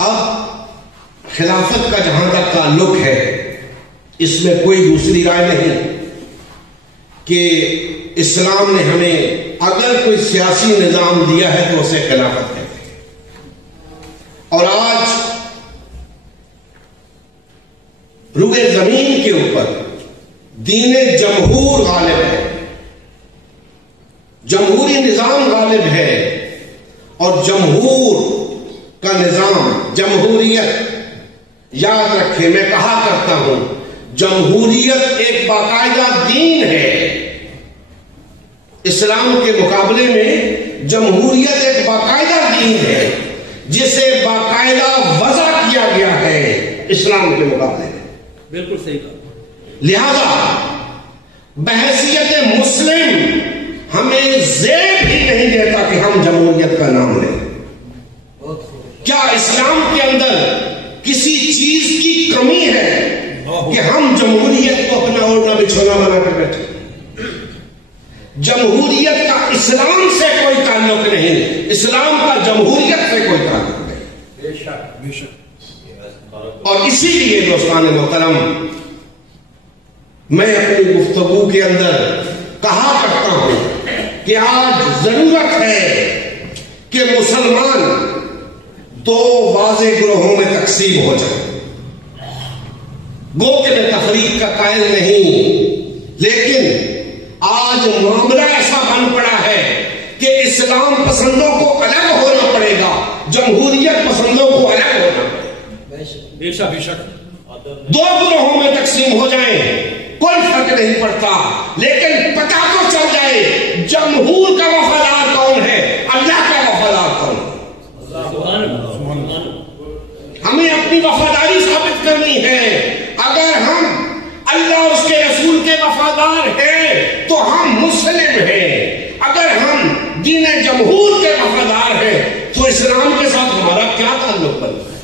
اب خلافت کا جہاں تک تعلق ہے، اس میں کوئی دوسری رائے نہیں کہ اسلام نے ہمیں اگر کوئی سیاسی نظام دیا ہے تو اسے خلافت کہتے ہیں۔ اور آج روئے زمین کے اوپر دین جمہور غالب ہے، جمہوری نظام غالب ہے، اور جمہور کا نظام، جمہوریت، یاد رکھیں میں کہا کرتا ہوں جمہوریت ایک باقاعدہ دین ہے۔ اسلام کے مقابلے میں جمہوریت ایک باقاعدہ دین ہے جسے باقاعدہ وضع کیا گیا ہے اسلام کے مقابلے میں۔ بالکل صحیح کہا۔ لہذا بحیثیت مسلم ہمیں زیب ہی نہیں دیتا کہ ہم جمہوریت کا نام لیں۔ کیا اسلام کے اندر کسی چیز کی کمی ہے کہ ہم جمہوریت کو اپنا اوڑھنا بچھونا بنا کر بیٹھے؟ جمہوریت کا اسلام سے کوئی تعلق نہیں، اسلام کا جمہوریت سے کوئی تعلق نہیں۔ بے شک بے شک۔ اور اسی لیے دوستان محترم میں اپنی گفتگو کے اندر کہا کرتا ہوں کہ آج ضرورت ہے کہ مسلمان دو واضح گروہوں میں تقسیم ہو جائے۔ گو کہ میں تفریق کا قائل نہیں، لیکن آج معاملہ ایسا بن پڑا ہے کہ اسلام پسندوں کو الگ ہونا پڑے گا، جمہوریت پسندوں کو الگ ہونا پڑے گا۔ بے شک بے شک۔ دو گروہوں میں تقسیم ہو جائیں کوئی فرق نہیں پڑتا، لیکن پتہ تو چل جائے جمہور کا وفادار کون ہے، اللہ کا وفادار کون ہے۔ ہمیں اپنی وفاداری ثابت کرنی ہے۔ اگر ہم اللہ اور اس کے رسول کے وفادار ہیں تو ہم مسلم ہیں، اگر ہم دین جمہور کے وفادار ہیں تو اسلام کے ساتھ ہمارا کیا تعلق بنتا ہے؟